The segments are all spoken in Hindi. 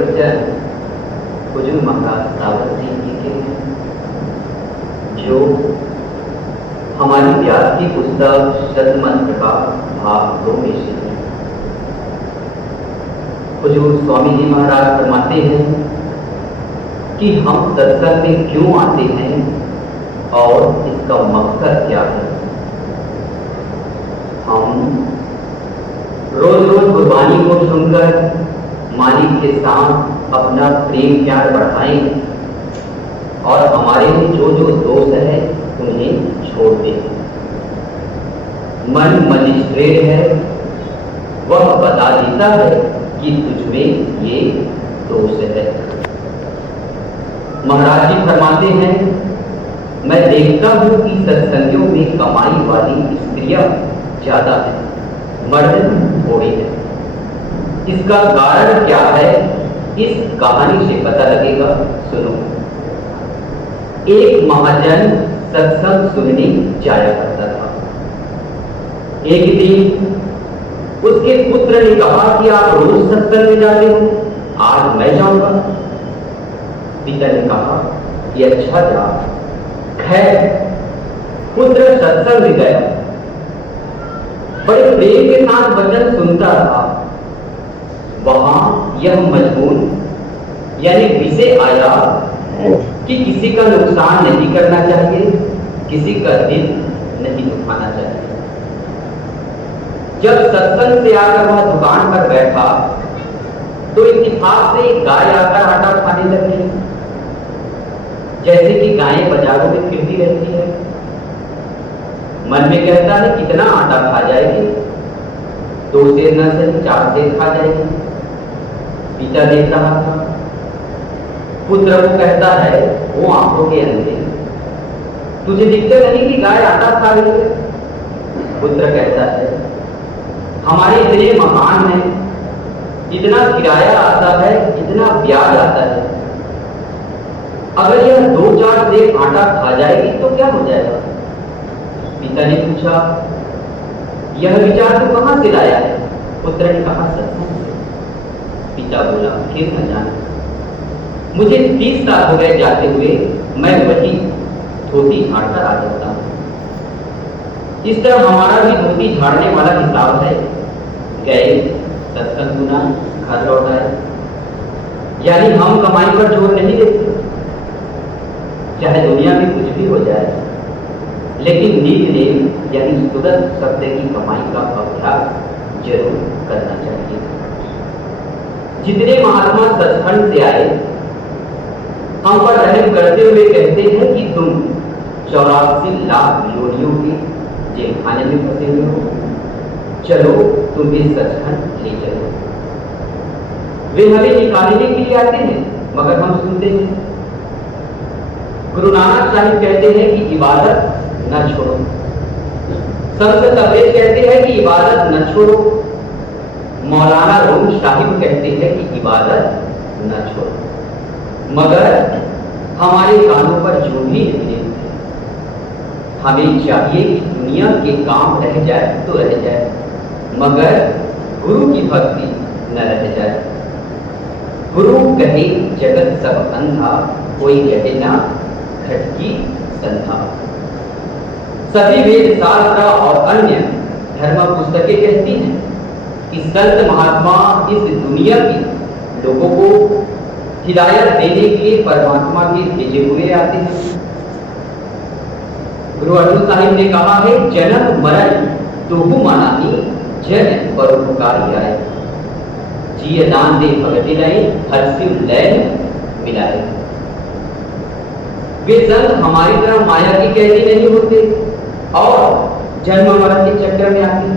वचन हुजूर महाराज सावरत जी के हैं, जो हमारी व्यास की पुस्तक सतमंत्र का भाग 2 में से है। हुजूर स्वामी जी महाराज फरमाते हैं कि हम सत्संग में क्यों आते हैं और इसका मकसद क्या है। हम रोज रोज गुरबानी को सुनकर मालिक के साथ अपना प्रेम प्यार बढ़ाएं और हमारे में जो जो दोष है उन्हें छोड़ दें। मन मजिस्ट्रेट है, वह बता देता है कि तुझमें ये दोष है। महाराज जी फरमाते हैं, मैं देखता हूं कि सत्संगियों में कमाई वाली स्त्रियां ज्यादा है, मर्द थोड़े हैं। इसका कारण क्या है, इस कहानी से पता लगेगा। सुनो। एक महाजन सत्संग सुनने जाया करता था। एक दिन उसके पुत्र ने कहा कि आप रोज सत्संग में जाते हो, आज मैं जाऊंगा। पिता ने कहा कि अच्छा जा। खैर पुत्र सत्संग में गया, बड़े प्रेम के साथ वचन सुनता रहा। वहां यह मजबूर यानी विषय आया कि किसी का नुकसान नहीं करना चाहिए, किसी का दिल नहीं दुखाना चाहिए। जब सत्संग से आकर वह दुकान पर बैठा तो इत्तेफाक से एक गाय आकर आटा खाने लगी। जैसे कि गायें बाजारों में फिरती रहती है। मन में कहता है कितना आटा खा जाएगी, 2 सेर न सही 4 सेर खा जाएगी। पिता देख रहा था। पुत्र को कहता है, वो आंखों के अंधे, तुझे दिखते नहीं कि गाय आटा खा रही है। पुत्र कहता है, हमारे इतने मकान हैं, इतना किराया आता है, इतना ब्याज आता है, अगर यह 2-4 सेर आटा खा जाएगी तो क्या हो जाएगा। पिता ने पूछा, यह विचार तो कहां से लाया है। पुत्र ने कहा, सत्संग से। पिता बोला, फिर न जाना, मुझे 30 साल हो गए जाते हुए, मैं वही धोती झाड़कर आ जाता हूं। इस तरह हमारा भी धोती झाड़ने वाला हिसाब है। गए, सत्संग सुना, घर लौट आए। यानी हम कमाई पर जोर नहीं देते, चाहे दुनिया में कुछ भी हो जाए, लेकिन नित्य नेम यानी सुदत सत्य की कमाई का अभ्यास जरूर करना चाहिए। जितने महात्मा सचखंड से आए, हम पर रहम करते हुए कहते हैं कि तुम 84 लाख योनियों के जेल खाने में फंसे हुए हो, चलो तुम्हें सचखंड ले चलो। वे हमें निकालने के लिए आते हैं, मगर हम सुनते हैं। गुरु नानक साहिब कहते हैं कि इबादत न छोड़ो। संत कबीर कहते हैं कि इबादत न छोड़ो। मौलाना रूम साहिब कहते हैं कि इबादत न छोड़ो। मगर हमारे कानों पर जो भी नहीं देते। हमें चाहिए कि दुनिया के काम रह जाए तो रह जाए, मगर गुरु की भक्ति न रह जाए। गुरु कहे जगत सब अंधा, कोई कहे ना खटकी संधा। सभी वेद शास्त्र और अन्य धर्म पुस्तकें कहती हैं कि संत महात्मा इस दुनिया के लोगों को हिदायत देने के लिए परमात्मा के भेजे हुए आते हैं। गुरु अर्जुन साहिब ने कहा है, जन्म मरण दोहु मानानी, जन परोपकारी आए। जिय दान दे भगति लय, हर्षिव लय मिलाए। वे संत हमारी तरह माया की कैदी नहीं होते और जन्म मरण के चक्कर में आते,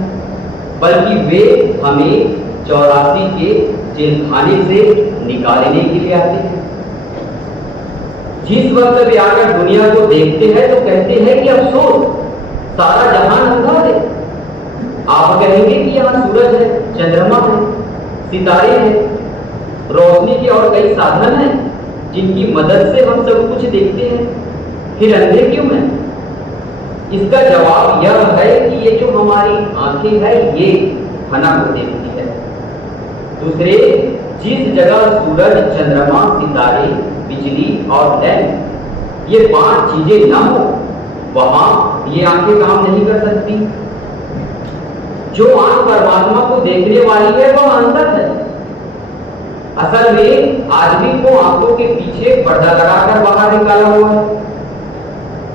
बल्कि वे हमें 84 के जेल खाने से निकालने के लिए आते हैं। जिस वक्त वे आकर दुनिया को देखते हैं तो कहते हैं कि अफसोस, सारा जहान अंधा है। आप कहेंगे कि यहाँ सूरज है, चंद्रमा है, सितारे हैं, रोशनी के और कई साधन हैं जिनकी मदद से हम सब कुछ देखते हैं, फिर अंधे क्यों हैं। इसका जवाब यह है कि ये जो हमारी आंखें हैं ये फना को देखती है। दूसरे जिस जगह सूरज, चंद्रमा, सितारे, बिजली और लैंप ये 5 चीजें न हो, वहां ये आंखें काम नहीं कर सकती। जो आंख परमात्मा को देखने वाली है वह अंदर है। असल में आदमी को आंखों के पीछे पर्दा लगाकर बाहर निकाला हुआ है।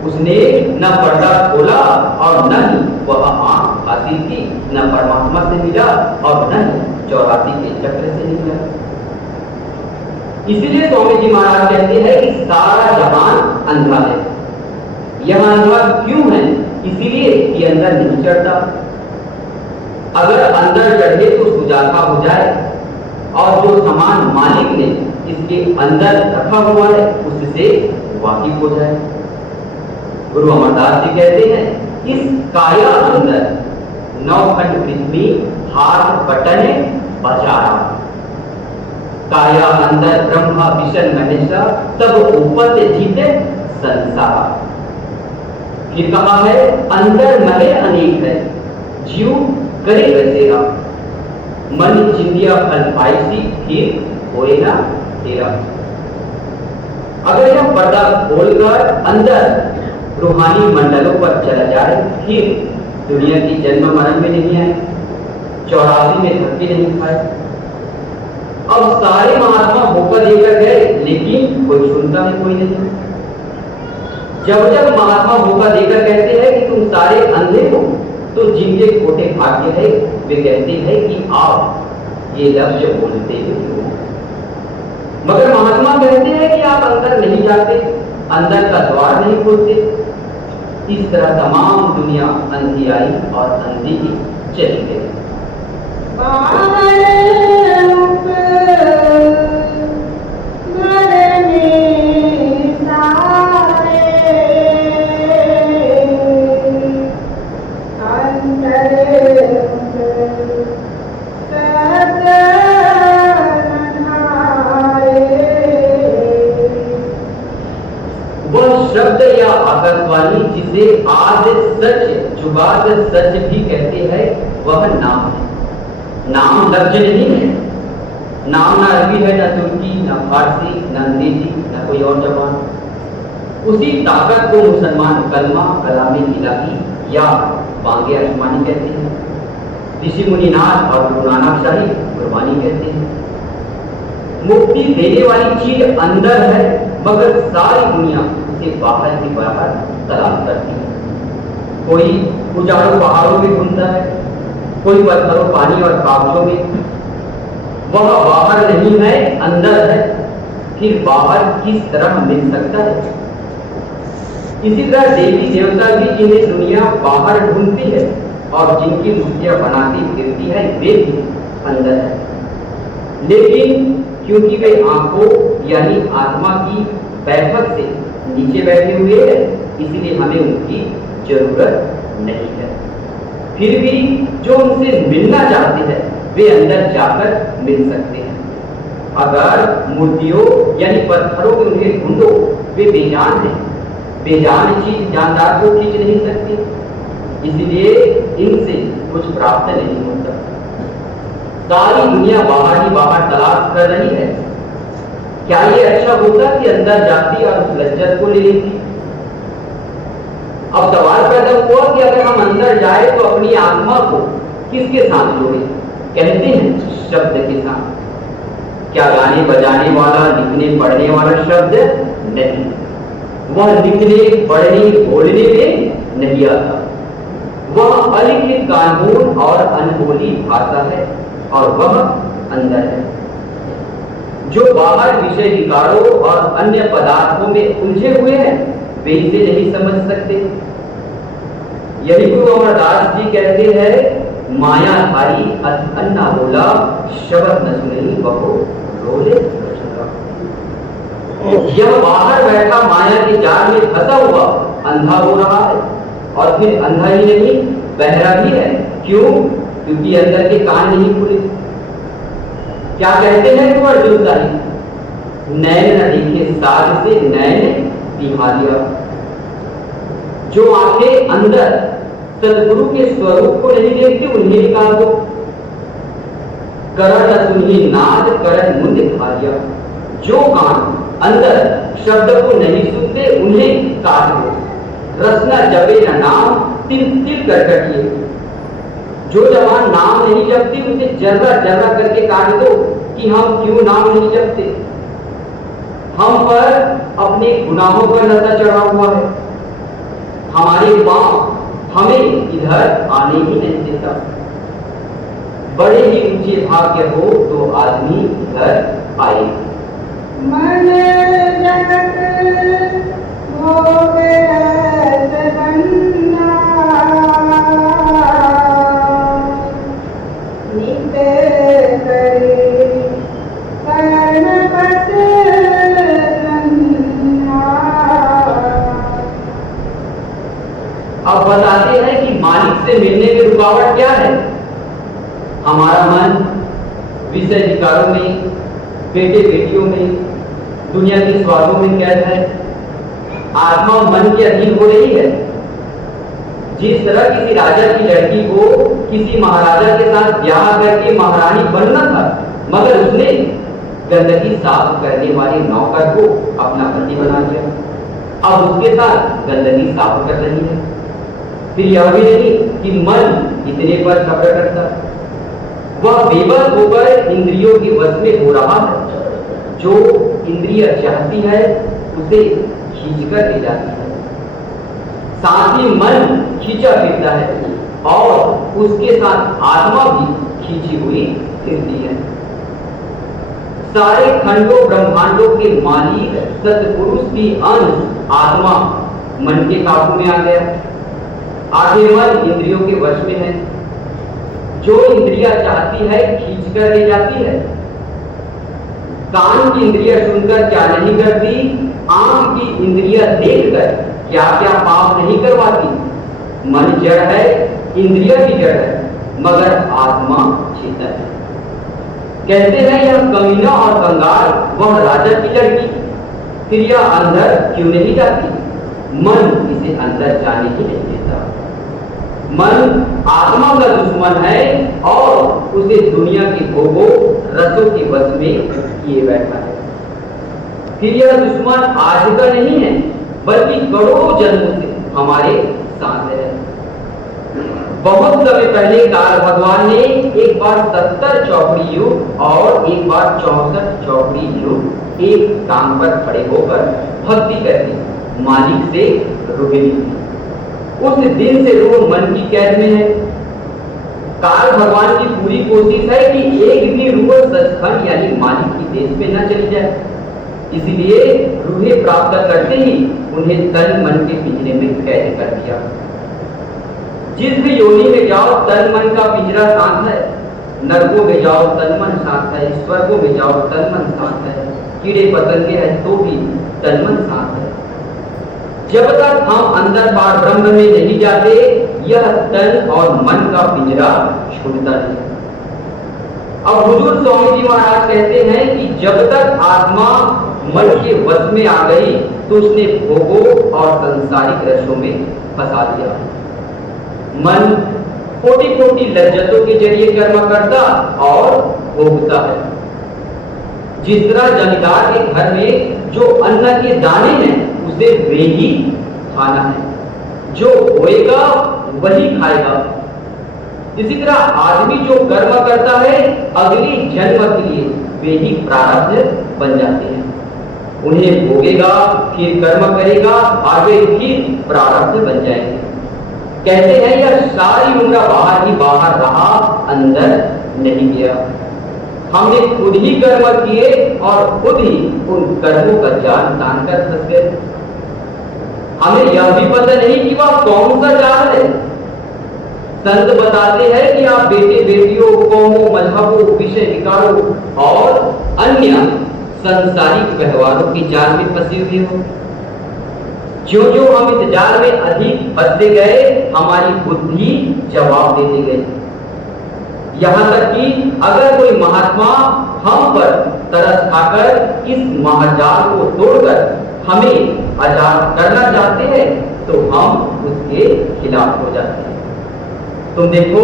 उसने न पर्दा खोला और न ही वह आंख हासिल की, न परमात्मा से मिला और न ही 84 के चक्र से निकला। इसीलिए स्वामी जी महाराज कहते हैं कि सारा जहान अंधा है। यह अंधा क्यों है? इसीलिए कि अंदर नहीं चढ़ता। अगर अंदर चढ़े तो सुजाखा हो जाए और जो सामान मालिक ने इसके अंदर रखा हुआ है उससे वाकिफ हो जाए। गुरु अमरदास जी कहते हैं इस काया अंदर 9 खंड पृथ्वी हाथ बटने बजारा। काया अंदर ब्रह्मा विष्णु महेशा सब ऊपर से जीते संसार। फिर कहा है अंदर महे अनेक है जीव करे बसेरा। मन चिंदिया फल पाइसी फिर होए ना तेरा। अगर यह पर्दा खोलकर अंदर रूहानी मंडलों पर चला जाए फिर दुनिया की जन्म मरण में नहीं आए, 84 में धक्के नहीं खाए। अब सारे महात्मा होकर देकर गए लेकिन कोई सुनता है कोई नहीं। जब जब महात्मा होकर देकर कहते हैं कि तुम सारे अंधे हो तो जिनके खोटे भाग्य है वे कहते हैं कि आप ये लफ्ज बोलते हो। मगर महात्मा कहते हैं कि आप अंदर नहीं जाते, अंदर का द्वार नहीं खोलते। इस तरह तमाम दुनिया अंधी आई और अंधी ही चली गई। शब्द या आकाशवाणी जिसे आज सच जुबान सच भी कहते हैं वह नाम है। नाम लफ्ज नहीं है। नाम ना अरबी है, ना तुर्की, ना फारसी, ना अंग्रेजी, ना कोई और जबान। उसी ताकत को मुसलमान कलमा कलामे इलाही या बांगे आसमानी कहते हैं। ऋषि मुनिनाथ और गुरु नानक साहिब कुर्बानी कहते हैं। मुक्ति देने वाली चीज अंदर है मगर सारी दुनिया उसे बाहर की बाहर तलाश करती है। कोई उजाड़ों पहाड़ों में घूमता है, कोई पत्थरों पानी और कागजों में। वह बाहर नहीं है अंदर है। फिर बाहर किस तरह मिल सकता है? इसी तरह देवी देवता भी जिन्हें दुनिया बाहर ढूंढती है और जिनकी मूर्तियां बनाती फिरती है वे भी अंदर है। लेकिन क्योंकि वे आंखों यानी आत्मा की बैठक से नीचे बैठे हुए हैं इसलिए हमें उनकी जरूरत नहीं है। फिर भी जो उनसे मिलना चाहते हैं वे अंदर जाकर मिल सकते हैं। अगर मूर्तियों यानी पत्थरों में उन्हें ढूंढो वे बेजान हैं। बेजान चीज जानदार को खींच नहीं सकती, इसलिए इनसे कुछ प्राप्त नहीं होता। सारी दुनिया बाहर ही बाहर तलाश कर रही है। क्या ये अच्छा होता कि अंदर जाती और उस लज्जत को ले लेती? अब सवाल पैदा हुआ कि अगर हम अंदर जाए तो अपनी आत्मा को किसके साथ जोड़े? कहते हैं शब्द के साथ। क्या गाने बजाने वाला, लिखने पढ़ने वाला शब्द नहीं। वह लिखने पढ़ने बोलने में नहीं आता। वह अलिखित कानून और अनबोली भाषा है और वह अंदर है। जो बाहर विषय विकारों और अन्य पदार्थों में उलझे हुए हैं वे इसे नहीं समझ सकते। यही गुरु अमरदास जी कहते हैं मायाधारी अन्ना बोला शब्द न सुनी बहु रोले। यह बाहर बैठा माया के जाल में फंसा हुआ अंधा हो रहा है और फिर अंधा ही नहीं बहरा भी है। क्यों? क्योंकि अंदर के कान नहीं खुले। क्या कहते हैं तो अर्जुन साहिब, नैन न देखे साध से नैन बिहारिया। जो आंखें अंदर सदगुरु के स्वरूप को नहीं देखते उन्हें निकाल दो। करण सुनी नाद करण मुंद भार्या, जो कान अंदर शब्द को नहीं सुनते उन्हें काट दो, रसना जपे न नाम तिल तिल कर कटिए। जो जवान नाम नहीं जपती उसे जर्रा जर्रा करके काट दो कि हम क्यों नाम नहीं जपते। हम पर अपने गुनाहों का नशा चढ़ा हुआ है, हमारे पाप हमें इधर आने ही नहीं देता। बड़े ही ऊंचे भाग्य हो तो आदमी इधर आए। मन जगत भोग रस बन्ना, नित करे कर्ण बस रन्ना। अब बताते हैं कि मालिक से मिलने की रुकावट क्या है। हमारा मन विषय विकारों में, बेटे बेटियों में, दुनिया के स्वादों में कैद है। आत्मा मन के अधीन हो रही है। जिस तरह किसी राजा की लड़की को किसी महाराजा के साथ ब्याह करके महारानी बनना था, मगर उसने गंदगी साफ करने वाले नौकर को अपना पति बना लिया। अब उसके साथ गंदगी साफ कर रही है। फिर यह भी नहीं कि मन इतने पर सब्र करता, वह बेबस होकर इंद्रियों के वश में हो रहा है। जो इंद्रिय चाहती है उसे खींचकर ले जाती है, साथ ही मन खींचा फिरता है और उसके साथ आत्मा भी खींची हुई फिरती है। सारे खंडों ब्रह्मांडों के मालिक सतपुरुष की अंश आत्मा मन के काबू में आ गया। आगे मन इंद्रियों के वश में है। जो इंद्रिया चाहती है खींच कर ले जाती है। कान की इंद्रिया सुनकर क्या नहीं करती, आंख की इंद्रिया देखकर क्या क्या पाप नहीं करवाती। मन जड़ है, इंद्रिया भी जड़ है, मगर आत्मा चेतन है। कहते हैं यह कमीना और कंगाल वह राजा की लड़की, फिर यह अंदर क्यों नहीं जाती। मन इसे अंदर जाने ही नहीं देता। मन आत्मा का दुश्मन है और उसे दुनिया के भोगों रसों के वश में किए बैठा है। फिर यह दुश्मन आज का नहीं है, बल्कि करोड़ों जन्मों से हमारे साथ है। बहुत समय पहले काल भगवान ने एक बार 70 चौकड़ी युग और एक बार 64 चौकड़ी युग एक काम पर खड़े होकर भक्ति करती मालिक से रुबेली। उस दिन से रूह मन की कैद में है। काल भगवान की पूरी कोशिश है कि एक भी रूह सचखंड यानी मालिक की देश में न चली जाए। इसलिए रूहें प्राप्त करते ही उन्हें तन मन के पिंजरे में कैद कर दिया। जिस भी योनि में जाओ तन मन का पिंजरा शांत है। नरकों में जाओ तन मन शांत है, स्वर्गों में जाओ तन मन शांत है, कीड़े पतंगे हैं तो भी तन मन शांत है। जब तक हम अंदर पार ब्रह्म में नहीं जाते यह तन और मन का पिंजरा छूटता नहीं। अब हुजूर स्वामी जी महाराज कहते हैं कि जब तक आत्मा मन के वश में आ गई तो उसने भोगों और सांसारिक रसों में फंसा दिया। मन कोटि कोटि लज्जतों के जरिए कर्म करता और भोगता है। जिस तरह जमींदार के घर में जो अन्न के दाने हैं उसे वे ही खाना है, जो होएगा वही खाएगा। इसी तरह आदमी जो कर्म करता है अगली जन्म के लिए वे ही प्रारब्ध बन जाते हैं। उन्हें भोगेगा फिर कर्म करेगा, आगे फिर प्रारब्ध बन जाएंगे। कहते हैं यह सारी उम्र बाहर ही बाहर रहा, अंदर नहीं गया। हमने खुद ही कर्म किए और खुद ही उन कर्मों का जाल तान कर फंस गए। हमें यह भी पता नहीं कि वह कौन सा जाल है। संत बताते हैं कि आप बेटे बेटियों, कौमों, मजहबों, विषय विकारों और अन्य संसारिक व्यवहारों की जाल में फंसे हुए हो। जो जो हम इस जाल में अधिक फंसते गए हमारी बुद्धि जवाब देते गए। यहां तक कि अगर कोई महात्मा हम पर तरस खाकर इस महाजाल को तोड़कर हमें आजाद करना चाहते हैं तो हम उसके खिलाफ हो जाते हैं। तुम देखो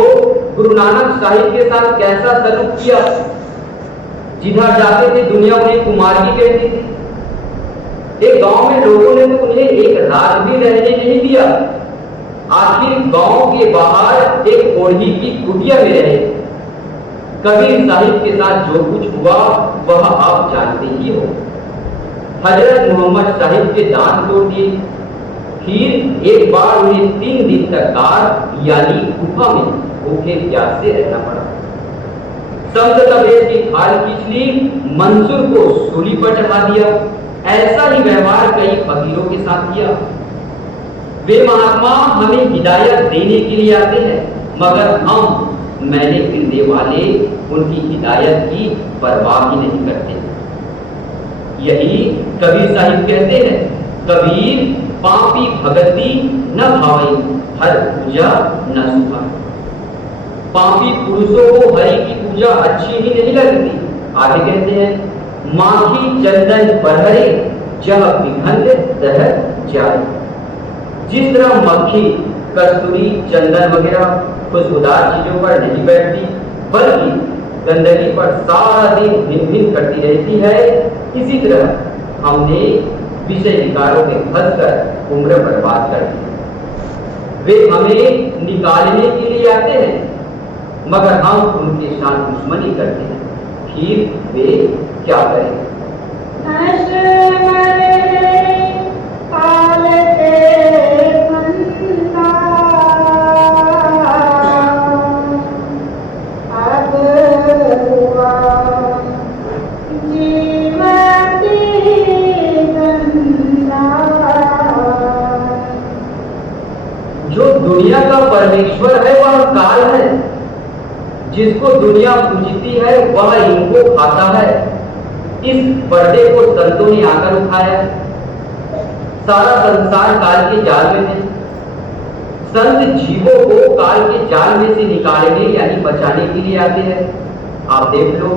गुरु नानक साहिब के साथ कैसा सलूक किया। जिधर जाते थे दुनिया उन्हें कुमारी कहती थी। एक गांव में लोगों ने तो उन्हें एक रात भी रहने नहीं दिया। आखिर गांव के बाहर एक ओढ़ी की कुटिया में रहे। कबीर साहिब के साथ जो कुछ हुआ वह आप जानते ही हो। हजरत मोहम्मद साहिब के दांत तोड़ दिए। फिर एक बार उन्हें 3 दिन तक कार यानी गुफा में भूखे प्यासे रहना पड़ा। संत कबीर की खाल खींच ली, मंसूर को सूली पर चढ़ा दिया। ऐसा ही व्यवहार कई फकीरों के साथ किया। वे महात्मा हमें हिदायत देने के लिए आते हैं, मगर हम मैंने गिरने वाले उनकी हिदायत की परवाह ही नहीं करते। यही कबीर साहिब कहते हैं, कबीर पापी भगति न भावई, हर पूजा न सुखा। पापी पुरुषों को हरि की पूजा अच्छी ही नहीं लगती। आगे कहते हैं, माखी चंदन बरहरे जह विघंत दह जाए। जिस तरह मक्खी कस्तूरी चंदन वगैरह खुशबूदार चीजों पर नहीं बैठती, बल्कि गंदगी पर सारा दिन भिन भिन करती रहती है, इसी तरह हमने विषय विकारों में फंसकर उम्र बर्बाद कर दी। वे हमें निकालने के लिए आते हैं, मगर हम उनके साथ दुश्मनी करते हैं। फिर वे क्या करें? जो दुनिया का परमेश्वर है वह काल है। जिसको दुनिया पूजती है वह इनको खाता है। इस पर्दे को संतों ने आकर उठाया। सारा संसार काल के जाल में है। संत जीवों को काल के जाल में से निकालने यानी बचाने के लिए आते हैं। आप देख लो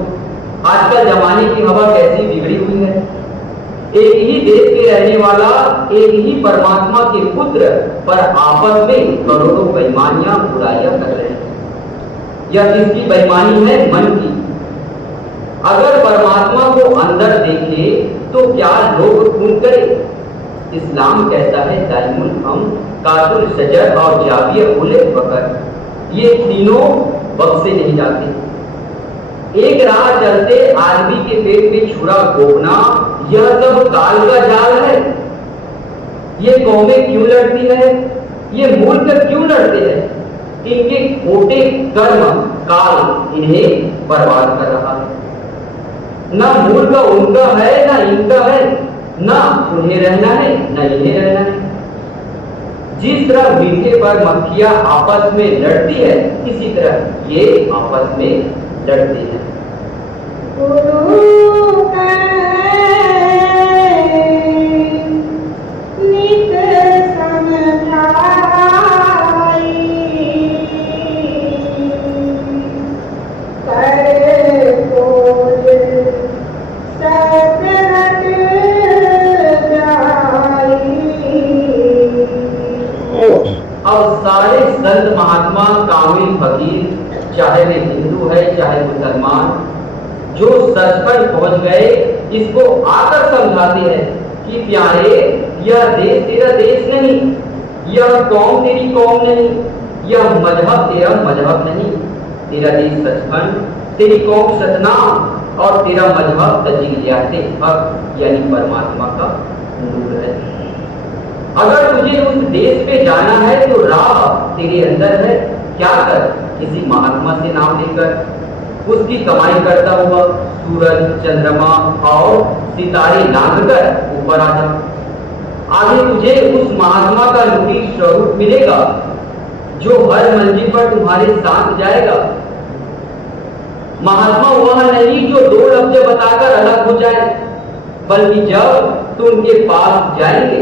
आजकल जमाने की हवा कैसी बिगड़ी हुई है। एक ही देश के रहने वाला एक ही परमात्मा के पुत्र पर आपस में करोड़ों बेईमानियां बुराइयां कर रहे हैं। यह किसकी बेईमानी है? मन की। अगर परमात्मा को अंदर देखे तो क्या लोग खून करे? इस्लाम कहता है दाइमुल हम कातुल सजर और जाविय उले बकर, ये तीनों बख्शे नहीं जाते। एक राह चलते आदमी के पेट में छुरा घोपना, यह सब काल का जाल है। ये कौमें क्यों लड़ती है? ये मुल्क क्यों लड़ते हैं? इनके खोटे कर्म काल इन्हें बर्बाद कर रहा है। ना मुल्क उनका है ना इनका है, ना उन्हें रहना है ना इन्हें रहना है। जिस तरह मीठे पर मक्खियां आपस में लड़ती है, इसी तरह ये आपस में लड़ते हैं। गुरु का नित समझाई, करे खोज सब हट जाई। अब सारे संत महात्मा कामिल फकीर, चाहे वे हिंदू है चाहे मुसलमान, जो सचखंड पहुंच गए, इसको आकर समझाते हैं कि प्यारे, यह देश तेरा देश नहीं, यह कौम तेरी कौम नहीं, यह मजहब तेरा मजहब नहीं। तेरा देश सचखंड, तेरी कौम सतनाम और तेरा मजहब तजिलियाते हक यानी परमात्मा का नूर है। अगर तुझे उस देश पे जाना है तो राह तेरे अंदर है। क्या कर? किसी महात्मा से नाम लेकर उसकी कमाई करता हुआ सूरज चंद्रमा और सितारे लांघकर ऊपर आ जा। आगे तुझे उस महात्मा का नूरी स्वरूप मिलेगा जो हर मंजिल पर तुम्हारे साथ जाएगा। महात्मा वह नहीं जो 2 लफ्ज बताकर अलग हो जाए, बल्कि जब तुम उनके पास जाएंगे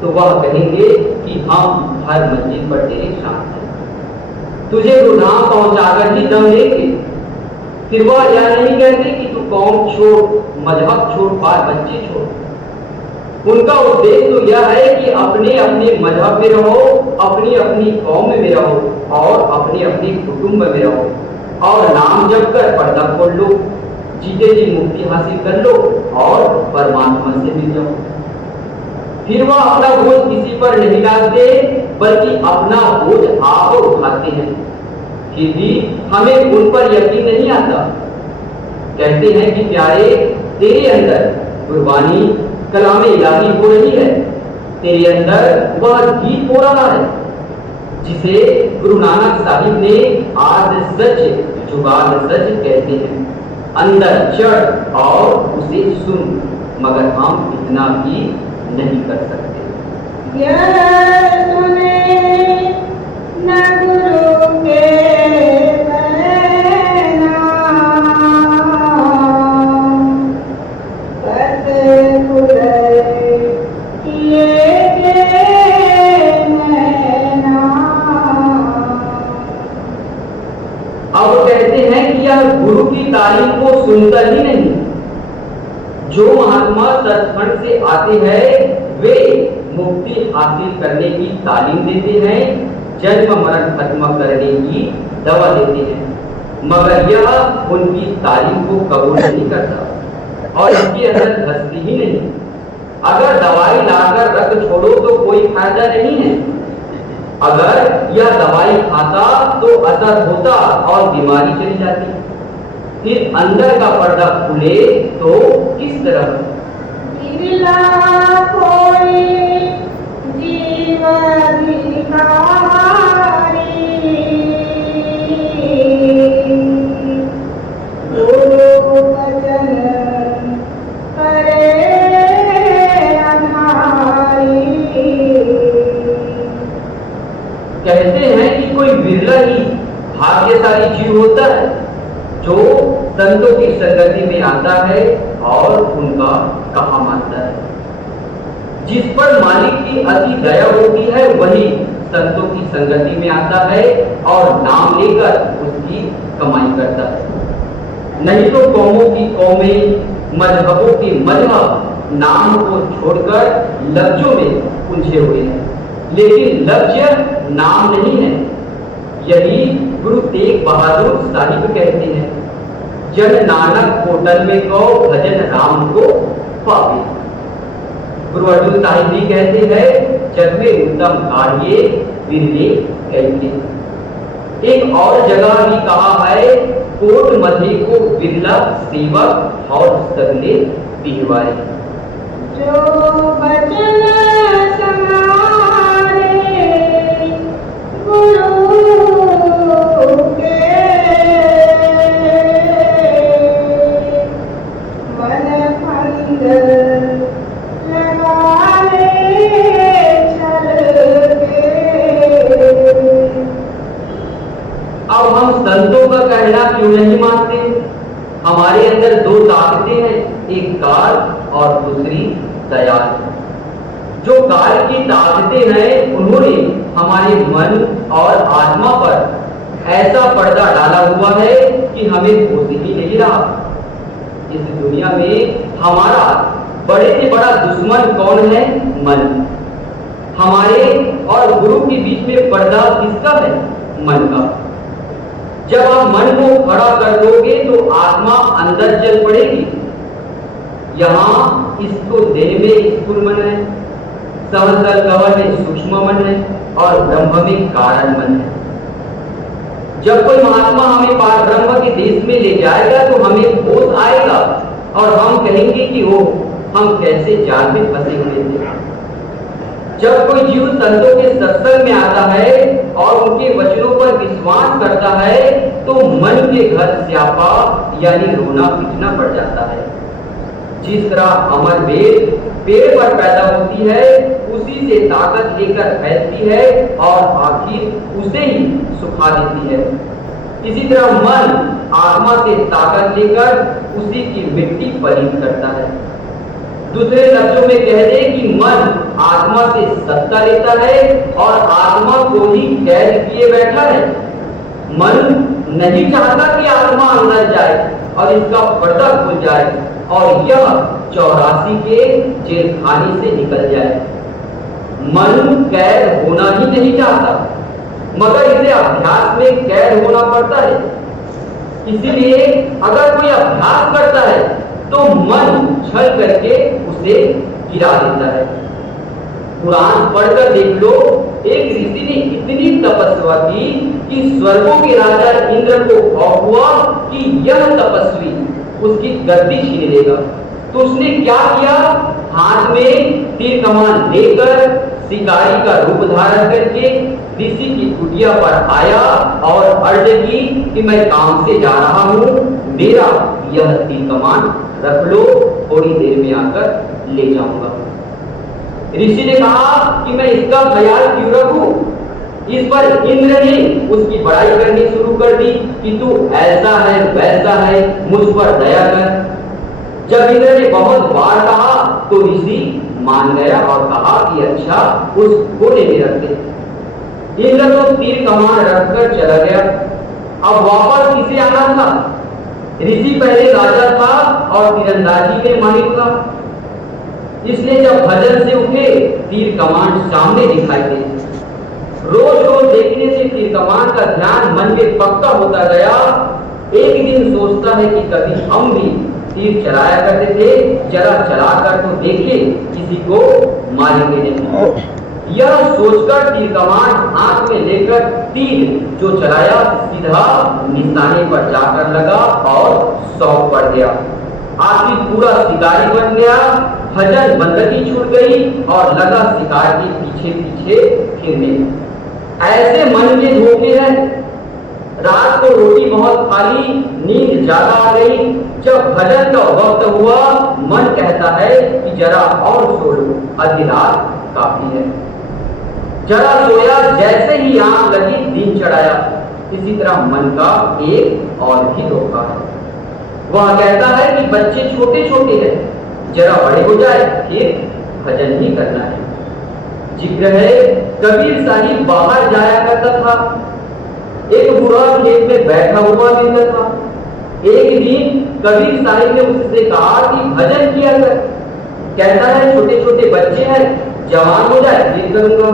तो वह कहेंगे कि हम हर मंजिल पर तेरे साथ हैं, तुझे गुरुधाम पहुंचाकर ही दम लेंगे। फिर वह यह नहीं कहते कि तू कौम छोड़, मजहब छोड़, बाल बच्चे छोड़। उनका उद्देश्य तो यह है कि अपने अपने अपने मजहब में रहो, अपनी अपनी कौम में रहो और अपने अपने कुटुंब में रहो और नाम जप कर पर्दा खोल लो, जीते जी मुक्ति हासिल कर लो और परमात्मा से मिल जाओ। फिर वह अपना बोझ किसी पर नहीं डालते बल्कि अपना बोझ आप उठाते हैं, फिर भी हमें उन पर यकीन नहीं आता। कहते हैं कि प्यारे तेरे अंदर गुरबानी कलामे इलाही हो रही है, तेरे अंदर वह गीत हो रहा है जिसे गुरु नानक साहिब ने आज सच जुगाड़ सच कहते हैं। अंदर चढ़ और उसे सुन, मगर हम इतना भी नहीं कर सकते। यह सुने न गुरु के कहना, बस खुदाई किए के नैना। अब कहते हैं कि यह गुरु की तालीम को सुनता ही नहीं। जो महात्मा सत्संग से आते हैं वे मुक्ति हासिल करने की तालीम देते हैं, जन्म मरण खत्म करने की दवा देते हैं, मगर यह उनकी तालीम को कबूल नहीं करता और इसके अंदर धंसती ही नहीं। अगर दवाई लाकर रक्त छोड़ो तो कोई फायदा नहीं है, अगर यह दवाई खाता तो असर होता और बीमारी चली जाती। फिर अंदर का पर्दा खुले तो किस तरह? गिरला कोई जीवाधिकारी, गुरु वचन करे अनारी। कहते हैं कि कोई बिरला ही भाग्यशाली जीव होता है जो संतों की संगति में आता है और उनका कहा मानता है। जिस पर मालिक की अति दया होती है वही संतों की संगति में आता है और नाम लेकर उसकी कमाई करता है। नहीं तो कौमों की कौमें, मजहबों के मजहब नाम को छोड़कर लफ्जों में उलझे हुए हैं, लेकिन लक्ष्य नाम नहीं है। यही गुरु तेग बहादुर साहिब कहते हैं, जन नानक होटल में को भजन राम को पावे। गुरु अर्जुन साहिब भी कहते हैं, जग में उत्तम कार्य बिरले कैके। एक और जगह भी कहा है, कोट मध्य को बिरला सेवक और सगले पीवाए। जो भजन समारे गुरु के, मन फंद लगा ले चल के। अब हम संतों का कहना क्यों नहीं मानते? हमारे अंदर दो ताकतें हैं, एक काल और दूसरी दयाल। जो काल की ताकतें हैं उन्होंने हमारे मन और आत्मा पर ऐसा पर्दा डाला हुआ है कि हमें होश ही नहीं रहा। इस दुनिया में हमारा बड़े से बड़ा दुश्मन कौन है? मन। हमारे और गुरु के बीच में पर्दा किसका है? मन का। जब आप मन को खड़ा कर दोगे तो आत्मा अंदर चल पड़ेगी। यहाँ इसको देह में स्थूल मन है, सहस्र कवच में सूक्ष्म मन है और ब्रह्म में कारण मन है। जब कोई महात्मा हमें पार ब्रह्म के देश में ले जाएगा तो हमें होश आएगा और हम कहेंगे कि वो हम कैसे जाल में फंसे हुए थे। जब कोई जीव संतों के सत्संग में आता है और उनके वचनों पर विश्वास करता है तो मन के घर स्यापा यानी रोना पीटना पड़ जाता है। जिस तरह अमर बेल पेड़ पर पैदा होती है उसी से ताकत लेकर फैलती है और आखिर उसे ही सुखा देती है, इसी तरह मन आत्मा से ताकत लेकर उसी की मिट्टी पलीत करता है। दूसरे लफ्जों में कह दे कि मन आत्मा से सत्ता लेता है और आत्मा को ही कैद किए बैठा है। मन नहीं चाहता कि आत्मा अंदर जाए और इसका पर्दा खुल जाए और यह 84 के जेल खाने से निकल जाए। मन कैद होना ही नहीं चाहता, मगर इसे अभ्यास में कैद होना पड़ता है। इसीलिए अगर कोई अभ्यास करता है तो मन छल करके उसे गिरा देता है। कुरान पढ़कर देख लो, एक ऋषि ने इतनी तपस्या की कि स्वर्गों के राजा इंद्र को खौफ हुआ कि यह तपस्वी उसकी गद्दी छीन लेगा। तो उसने क्या किया, हाथ में तीर कमान लेकर शिकारी का रूप धारण करके ऋषि की कुटिया पर आया और अर्ज की कि मैं काम से जा रहा हूं, मेरा यह तीर कमान रख लो, थोड़ी देर में आकर ले जाऊंगा। ऋषि ने कहा कि मैं इसका ख्याल क्यों रखूं। इस पर इंद्र ने उसकी बड़ाई करनी शुरू कर दी कि तू ऐसा है वैसा है, मुझ पर दया कर। जब इंद्र ने बहुत बार कहा तो ऋषि मान गया और कहा कि अच्छा, उस घोड़े में रख दे। इंद्र तो तीर कमान रखकर चला गया। अब वापस किसे आना था? ऋषि पहले राजा था और तीरंदाजी में माहिर था, इसलिए जब भजन से उठे तीर कमान सामने दिखाई दे। रोज रोज देखने से तीर कमान का ध्यान मन में पक्का होता गया। एक दिन सोचता है कि कभी हम भी तीर चलाया करते थे, जरा चला कर तो देखे, किसी को मारेंगे नहीं। यह सोचकर तीर कमान हाथ में लेकर तीर जो चलाया सीधा निशाने पर जाकर लगा और शौक पड़ गया। आखिर पूरा शिकारी बन गया। भजन बंदगी छूट गई और लगा शिकार के पीछे पीछे फिरने। ऐसे मन के धोखे हैं। रात को रोटी बहुत खा ली, नींद ज्यादा आ गई। जब भजन का वक्त हुआ, मन कहता है कि जरा और सो लो, आधी रात काफी है। जरा सोया, जैसे ही आंख लगी दिन चढ़ाया। इसी तरह मन का एक और भी धोखा है। वह कहता है कि बच्चे छोटे छोटे हैं, जरा बड़े हो जाए फिर भजन ही करना है। जिक्र है, कबीर साहिब बाहर जाया करता था। एक बूढ़ा खेत में बैठा हुआ मिलता था। एक दिन कबीर साहिब ने उससे कहा कि भजन किया कर। कहता है छोटे छोटे बच्चे हैं, जवान हो जाए फिर करूंगा।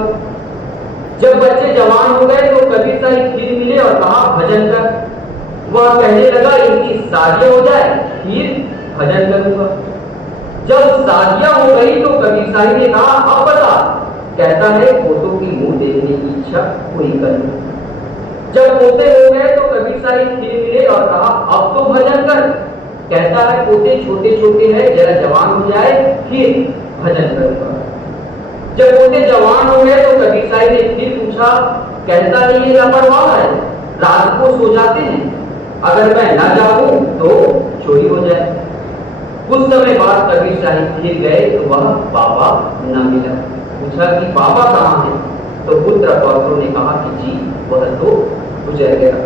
जब बच्चे जवान हो गए तो कबीर साहिब फिर मिले और कहा भजन कर। वह कहने लगा इनकी शादियां हो जाए फिर भजन करूंगा। जब शादियां हो गई तो कबीर साहिब ने कहा अब बता। कहता है पोतों की मुंह देखने की इच्छा पूरी कर। जब पोते हो गए तो कबीर साहिब फिर मिले और कहा अब तो भजन कर। कहता है पोते छोटे छोटे हैं, जरा जवान हो जाए फिर भजन करूंगा। जब पोते जवान हो गए तो कबीर साहिब ने फिर पूछा। कहता है ये लापरवाह है, रात को सो जाते हैं, अगर मैं न जाऊं तो चोरी हो जाए। कुछ समय बाद कबीर साहिब फिर गए तो वह बाबा न मिला। पूछा कि बाबा कहाँ है? तो पुत्र पौत्रों ने कहा कि जी वह तो गुजर गया।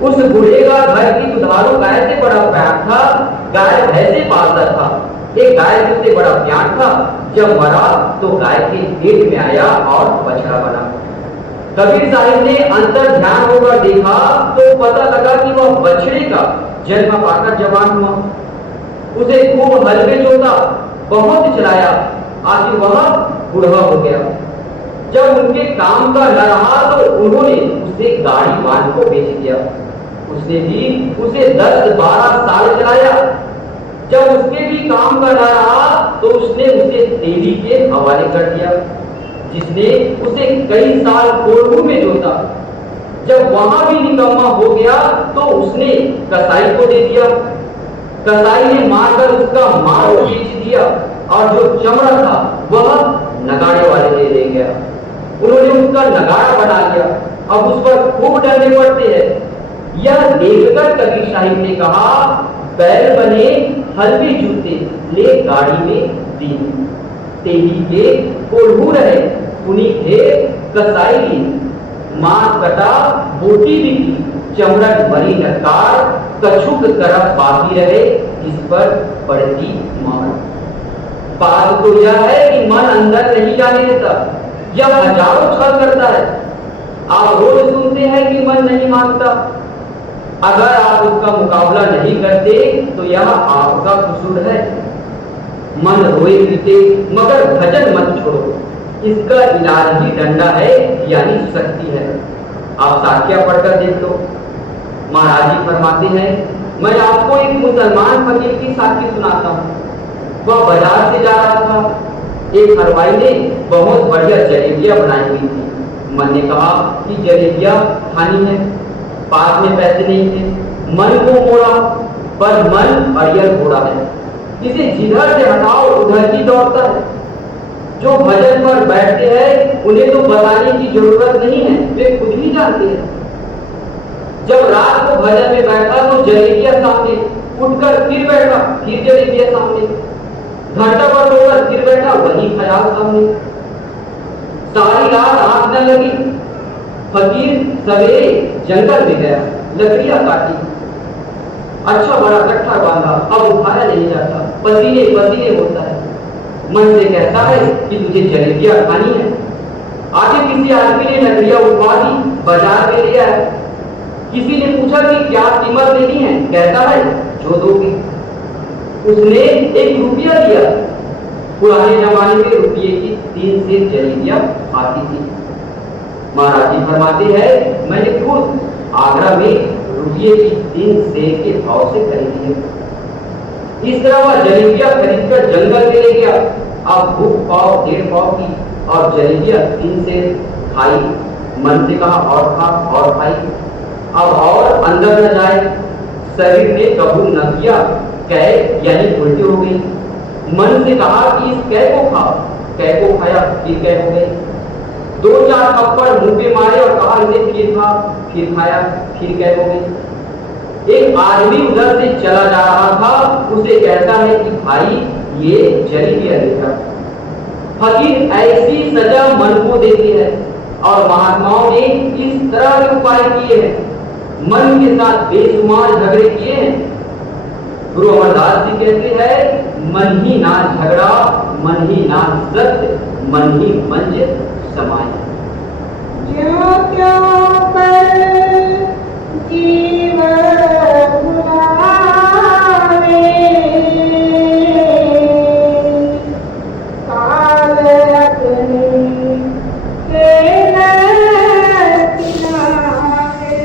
उस बूढ़े का घर की दुधारू गाय से बड़ा प्यार था। गाय भैंसे पालता था। एक गाय उससे बड़ा प्यार था। जब मरा तो गाय के पेट में आया और बछड़ा बना। कबीर साहिब ने अंतर ध्यान होकर देखा तो पता लगा कि वह बछड़े का जन्म पाकर जवान हुआ। उसे खूब हल में जोता, बहुत चलाया, आखिर वह बूढ़ा हो गया। जब उनके काम का न रहा तो उन्होंने उसे गाड़ी बांध को बेच दिया। उसने भी उसे 10-12 साल चलाया। जब उसके भी काम का न रहा तो उसने उसे देवी के हवाले कर दिया, जिसने उसे कई साल कोल्हू में जोता। जब वहां भी निकम्मा हो गया तो उसने कसाई को दे दिया। कसाई ने मारकर उसका मांस बेच दिया और जो चमड़ा था वह नगाड़े वाले ले गया। उन्होंने उसका नगाड़ा बना लिया। अब उस पर खूब डरने पड़ते हैं। यह देखकर कबीर साहिब ने कहा बैल बने हल्दी जूते ले गाड़ी में दी। तेली के कोल्हू रहे उन्हीं थे कसाई ली। मांस कटा बोटी बिकी चमड़क मरी नकार कछुक करप बाकी रहे इस पर पड़ती मार। बात तो यह है कि मन अंदर नहीं जाने देता। यह हजारों छल करता है। आप रोज सुनते हैं कि मन नहीं मानता। अगर आप उसका मुकाबला नहीं करते तो यह आपका कसूर है। मन रोए पीते मगर भजन मत छोड़ो। इसका इलाज ही डंडा है, यानी शक्ति है। आप साखिया पढ़कर देख लो। महाराज जी फरमाते हैं, मैं आपको एक मुसलमान फकीर की साखी सुनाता हूँ। वह बाजार से जा रहा था। एक हलवाई ने बहुत बढ़िया जलेबियां बनाई हुई थी। मन ने कहा कि जलेबियां खानी है। पास में पैसे नहीं थे। मन को मोड़ा, पर मन अड़ियल घोड़ा है, इसे जिधर से हटाओ उधर ही दौड़ता है। जो भजन पर बैठते हैं उन्हें तो बताने की जरूरत नहीं है, वे खुद ही जानते हैं। जब रात को भजन में बैठा तो जलेबियां सामने, उठकर फिर बैठा, फिर जलेबियां सामने, घंटा पर होकर फिर बैठा, वही ख्याल सामने। सारी रात आंख न लगी। फकीर सवेरे जंगल में गया, लकड़ियां काटी, अच्छा बड़ा गट्ठा बांधा, अब उठाया नहीं जाता, पसीने पसीने होता है। मन से कहता है कि तुझे जलेबियां खानी है। आगे किसी आदमी ने लकड़ियां उठवा दी, बाजार में ले आया। किसी ने पूछा कि क्या कीमत लेनी है? कहता है जो दोगे। उसने 1 रुपया दिया। पुराने जमाने में रुपये की 3 सेर जलेबियां आती थी। महाराज जी फरमाते हैं, मैंने खुद आगरा में रुपये की 3 सेर के भाव से खरीदी है। इस तरह वह जलेबियां खरीदकर जंगल में ले गया। अब भूख पाव 1.5 पाव की और जलेबियां 3 सेर खाई। मन से कहा और खा, और खाई। अब और अंदर न जाए, शरीर ने कबूल न किया, कै यानी उल्टी हो गई। मन से कहा कि इस कै को खाओ, कै को खाया, फिर कै हो गई। 2-4 थप्पड़ मुंह पे मारे और कहा इसे फिर खा, फिर खाया, फिर कै हो गई। एक आदमी उधर से चला जा रहा था, उसे कहता है कि भाई ये जलेबियां ले जा। फकीर ऐसी सजा मन को देती है और महात्माओं ने इस तरह के उपाय किए हैं, मन के साथ बेशुमार झगड़े किए हैं। गुरु अमरदास जी कहते हैं, मन ही ना झगड़ा, मन ही ना सत्य, मन ही मंच समाय। ज्यों त्यों पर जीव भुलावे, काल रखने के न किनारे।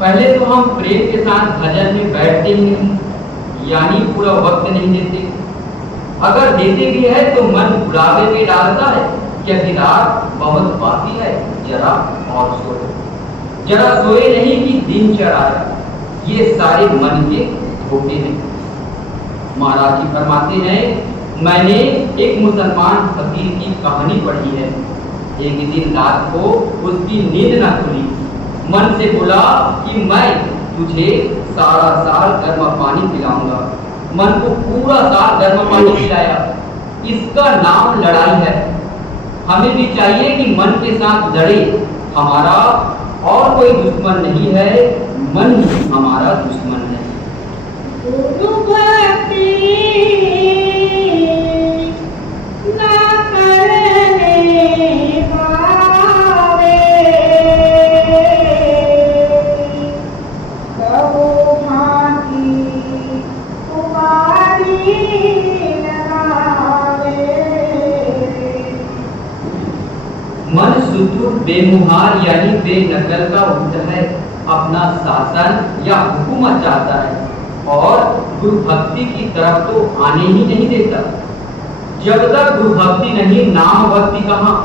पहले तो हम प्रेम के साथ भजन में बैठते ही नहीं, यानी पूरा वक्त नहीं देते। अगर देते भी है तो मन बुढ़ावे में डालता है कि अभी रात बहुत बाकी है, जरा और सोए। जरा सोए नहीं कि दिन चढ़ाया। ये सारे मन के धोखे हैं। महाराज जी फरमाते हैं, मैंने एक मुसलमान फकीर की कहानी पढ़ी है। एक दिन रात को उसकी नींद न खुली। मन से बोला कि मैं तुझे सारा साल गर्म पानी पिलाऊंगा। मन को पूरा साल गर्म पानी पिलाया। इसका नाम लड़ाई है। हमें भी चाहिए कि मन के साथ लड़े। हमारा और कोई दुश्मन नहीं है, मन ही हमारा दुश्मन है। गुरु भक्ति ना करने पावे, कबू भांति कुमारी लगावे। मन शुद्ध बेमुहार यानी बेनकल का उल्टा है। अपना शासन या हुकूमत चाहता है और गुरु भक्ति की तरफ तो आने ही नहीं देता। जब तक गुरु भक्ति नहीं, नाम भक्ति कहाँ।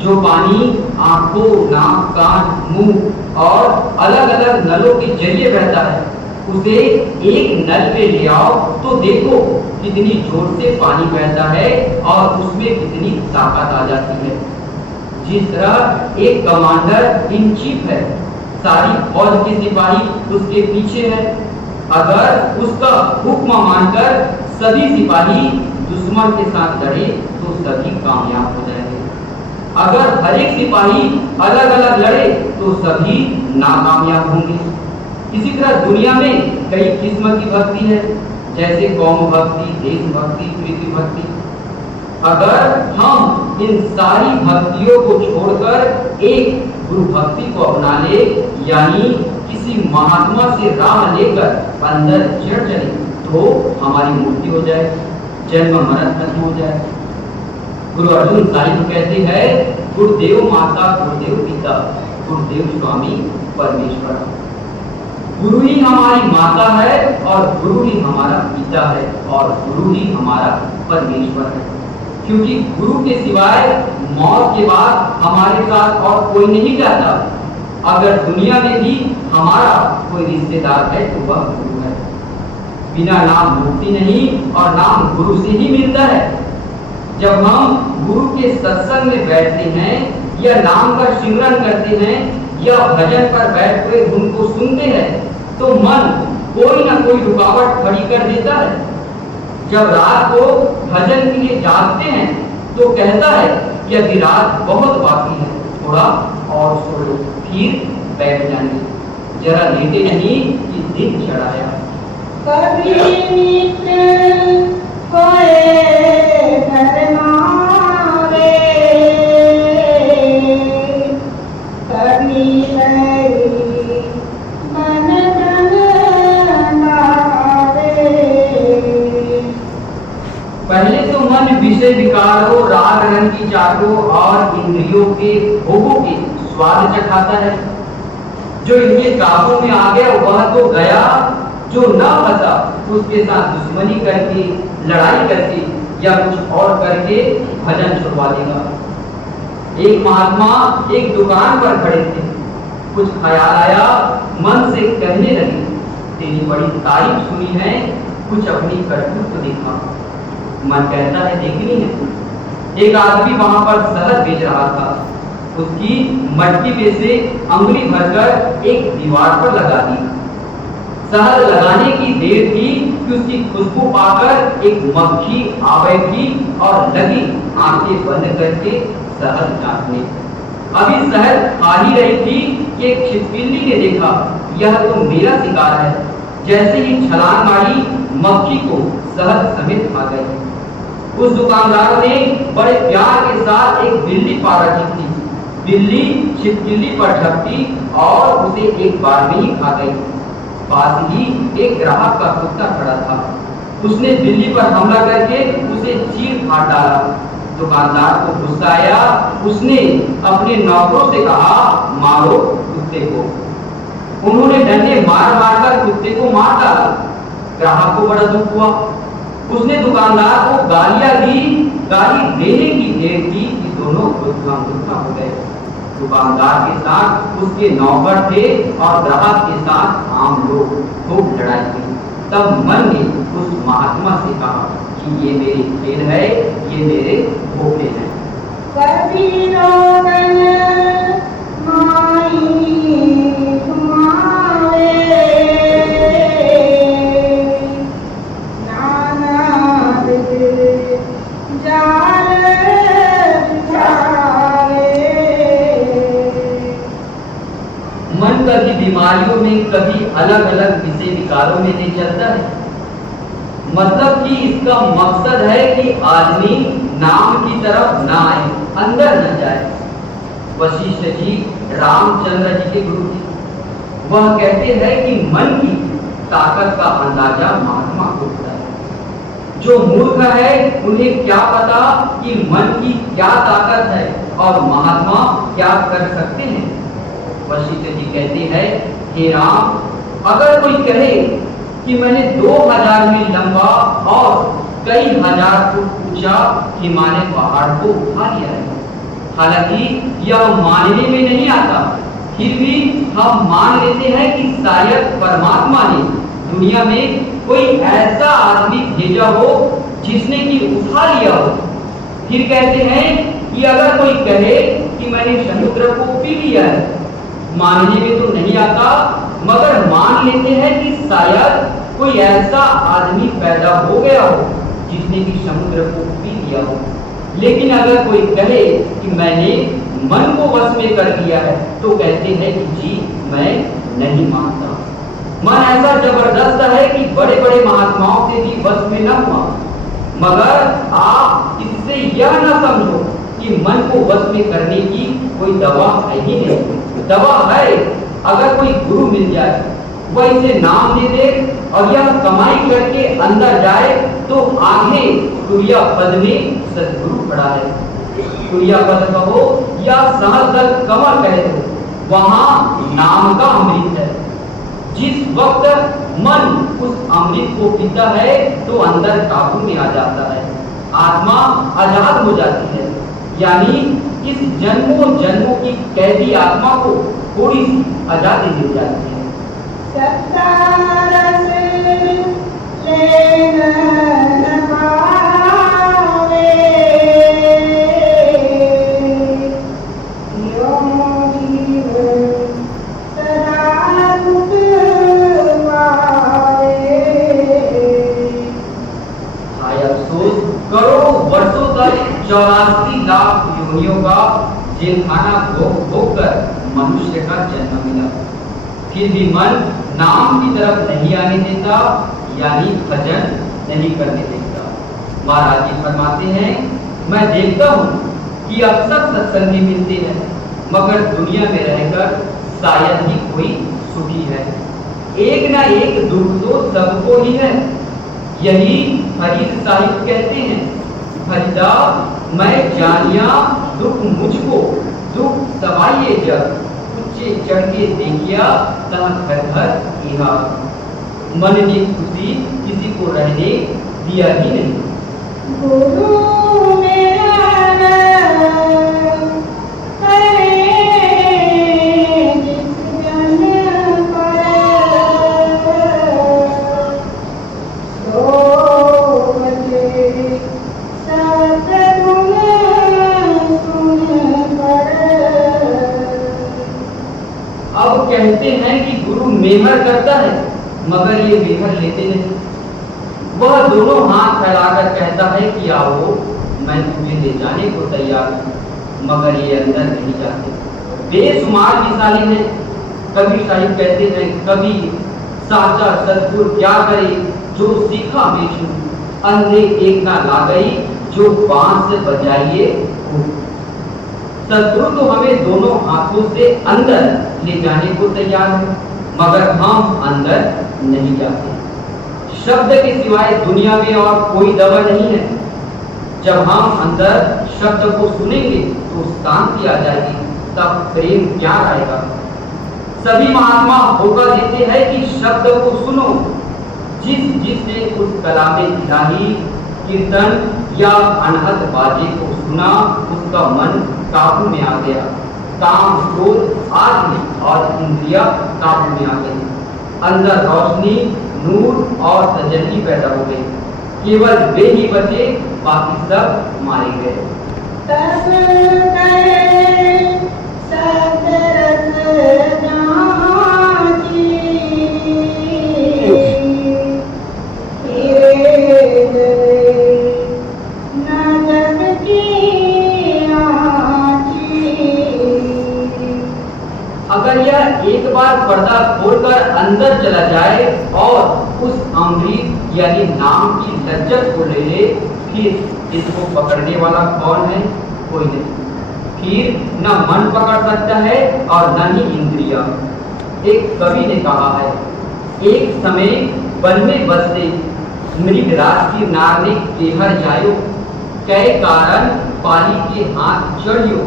जो पानी आंखों, नाक, कान, मुंह और अलग अलग नलों के जरिए बहता है, उसे एक नल पे ले आओ तो देखो कितनी जोर से पानी बहता है और उसमें कितनी ताकत आ जाती है। जिस तरह एक कमांडर इन चीफ है, सारी फौज के सिपाही उसके पीछे है। अगर उसका हुक्म मानकर सभी सिपाही दुश्मन के साथ लड़े तो सभी कामयाब हो जाएंगे। अगर हर एक सिपाही अलग अलग लड़े तो सभी नाकामयाब होंगे। इसी तरह दुनिया में कई किस्म की भक्ति है, जैसे कौम भक्ति, देश भक्ति, पृथ्वी भक्ति। अगर हम इन सारी भक्तियों को छोड़कर एक गुरु भक्ति को अपना ले, यानी किसी महात्मा से राह लेकर अंदर चढ़ चले, तो हमारी मुक्ति हो जाए। जन्म मरण खत्म हो जाए। गुरु अर्जुन साहिब कहते हैं, गुरुदेव माता, गुरुदेव पिता, गुरुदेव स्वामी परमेश्वर। गुरु ही हमारी माता है और गुरु ही हमारा पिता है और गुरु ही हमारा परमेश्वर है। क्योंकि गुरु के सिवाय मौत के बाद हमारे साथ और कोई नहीं जाता। अगर दुनिया में भी हमारा कोई रिश्तेदार है तो वह गुरु है। बिना नाम मुक्ति नहीं और नाम गुरु से ही मिलता है। जब हम गुरु के सत्संग में बैठते हैं या नाम का सिमरन करते हैं या भजन पर बैठ कर उनको सुनते हैं तो मन कोई ना कोई रुकावट खड़ी कर देता है। जब रात को भजन के लिए जागते हैं तो कहता है कि अभी रात बहुत बाकी है, थोड़ा और सो लो, फिर बैठ जाएंगे, जरा लेटे नहीं कि दिन चढ़ाया। कभी नित्य होए धर्मावे, कभी हरि मन तन लावे। पहले तो मन विषय विकारों, राग रंग की चाटों और इंद्रियों के भोगों के स्वाद चखाता है। जो इनके काबू में आ गया वह तो गया, जो न फंसा उसके साथ दुश्मनी करके, लड़ाई करके या कुछ और करके भजन छुड़वा देगा। एक महात्मा एक दुकान पर खड़े थे। कुछ ख्याल आया, मन से कहने लगे, तेरी बड़ी तारीफ सुनी है, कुछ अपनी करतूत तो दिखा। मन कहता है देखनी है। एक आदमी वहां पर शहद बेच रहा था। उसकी मटकी में से अंगुली भरकर एक दीवार पर लगा दी। शहद लगाने की देर थी कि उसकी खुशबू पाकर एक मक्खी आ बैठी और लगी आंखें बंद करके शहद चाटने। अभी शहद खा ही रही थी कि एक छिपकली ने देखा, यह तो मेरा शिकार है। जैसे ही छलांग मारी, मक्खी को शहद समेत खा गई। उस दुकानदार ने बड़े प्यार के साथ एक बिल्ली पा रखी थी। बिल्ली छिपकली पर झपटी और उसे एक बार में ही खा गई। पास ही एक ग्राहक का कुत्ता खड़ा था। उसने बिल्ली पर हमला करके उसे चीर फाड़ डाला। दुकानदार को गुस्सा आया। उसने अपने नौकरों से कहा, मारो कुत्ते को। उन्होंने डंडे मार मार कर कुत्ते को मार डाला। ग्राहक को बड़ा दुख हुआ। उसने दुकानदार को गालियां दी। गाली देने की देर की कि दोनों गुस्सा हो गए। दुकानदार के साथ उसके नौकर थे और ग्राहक के साथ आम लोग। खूब लड़ाई हुई। तब मन ने उस महात्मा से कहा कि ये मेरे खेल है, ये मेरे धोखे हैं। कभी रोगन माई तुम्हारे, नाना जाल बिचारे। मन कभी बीमारियों में, कभी अलग अलग विषय विकारों में नहीं चलता है। मतलब कि इसका मकसद है कि आदमी नाम की तरफ ना आए, अंदर न जाए। वशिष्ठ जी रामचंद्र जी के गुरु थे। वह कहते हैं कि मन की ताकत का अंदाजा महात्मा को होता है। जो मूर्ख है उन्हें क्या पता कि मन की क्या ताकत है और महात्मा क्या कर सकते हैं। वशिष्ठ जी कहते हैं, हे राम, अगर कोई कहे कि मैंने 2000 मील लंबा और कई हजार फुट ऊंचा हिमालय पहाड़ को उठा लिया है, हालांकि यह मानने में नहीं आता, फिर भी हम मान लेते हैं कि शायद परमात्मा ने दुनिया में कोई ऐसा आदमी भेजा हो जिसने कि उठा लिया हो। फिर कहते हैं कि अगर कोई कहे कि मैंने समुद्र को पी लिया है, मानने में तो नहीं आता, मगर मान लेते हैं कि शायद कोई ऐसा आदमी पैदा हो गया हो जिसने कि समुद्र को पी लिया हो। लेकिन अगर कोई कहे कि मैंने मन को वश में कर लिया है तो कहते हैं कि जी मैं नहीं मानता। मन ऐसा जबरदस्त है कि बड़े बड़े महात्माओं से भी वश में न हुआ। मगर आप इससे यह न समझो कि मन को वश में करने की कोई दवा है ही नहीं। दवा है, अगर कोई गुरु मिल जाए, वह इसे नाम दे दे और यह कमाई करके अंदर जाए तो आगे तुरिया पद में सदगुरु खड़ा है। तुरिया पद कहो या सहस्र कमल कहे तो वहां नाम का अमृत है। जिस वक्त मन उस अमृत को पीता है तो अंदर काबू में आ जाता है, आत्मा आजाद हो जाती है। यानी इस जन्मों जन्मों की कैदी आत्मा को थोड़ी सी आजादी मिल जाती है। सत्तारस लेन न पावे, यो जीव सदा दुख पावे। हाय अफसोस, करोड़ों वर्षों तक 84 लाख योनियों का जेलखाना भोग भोग कर मनुष्य का जन्म मिला, फिर भी मन नाम की तरफ नहीं आने देता, यानी भजन नहीं करने देता। महाराज जी फरमाते हैं, मैं देखता हूँ कि अक्सर सत्संगी मिलते हैं मगर दुनिया में रहकर शायद ही कोई सुखी है। एक ना एक दुख तो सबको ही है। यही फरीद साहिब कहते हैं, फरीदा मैं जानिया दुख मुझको, दुख सवाइए जब ऊंचे चढ़ के देखिया तहाँ घर घर इहा। मन ने खुशी किसी को रहने दिया ही नहीं। गुरु मेरा करे जिस जन पर, सो बजे सतगुण सुन पर। अब कहते हैं कि गुरु मेहर करता है मगर ये मेहर लेते नहीं। वह दोनों हाथ फैलाकर कहता है कि आओ मैं तुझे ले जाने को तैयार हूं, मगर ये अंदर नहीं जाते। बेशुमार मिसालें हैं। कबीर साहिब कहते हैं, कभी साचा सतगुर क्या करे जो सीखा बेचू, अंधे एक ना ला गई जो बांस बजाइए। सतगुरु तो हमें दोनों हाथों से अंदर ले जाने को तैयार है मगर हम अंदर नहीं जाते। शब्द के सिवाय दुनिया में और कोई दवा नहीं है। जब हम अंदर शब्द को सुनेंगे तो शांति आ जाएगी, तब प्रेम प्यार आएगा। सभी महात्मा होगा देते हैं कि शब्द को सुनो। जिसने उस कलामे इलाही, कीर्तन या अनहद बाजे को सुना उसका मन काबू में आ गया। काम, क्रोध, आदि और इंद्रिया काबू में आ गई। अंदर रोशनी, नूर और तजल्ली पैदा हो गई। केवल वे ही बचे, बाकी सब मारे गए। तब गए सतरस जाची, फिरे गए न जग की आँची। अगर यह एक बार पर्दा खोलकर अंदर चला जाए और उस अमृत यानी नाम की लज्जत को ले ले, फिर इसको पकड़ने वाला कौन है? कोई नहीं। फिर न मन पकड़ सकता है और न ही इंद्रिया। एक कवि ने कहा है, एक समय वन में बसते मृगराज की नार ने केहर जायो, कै कारण पाली के हाथ चढ़ियो,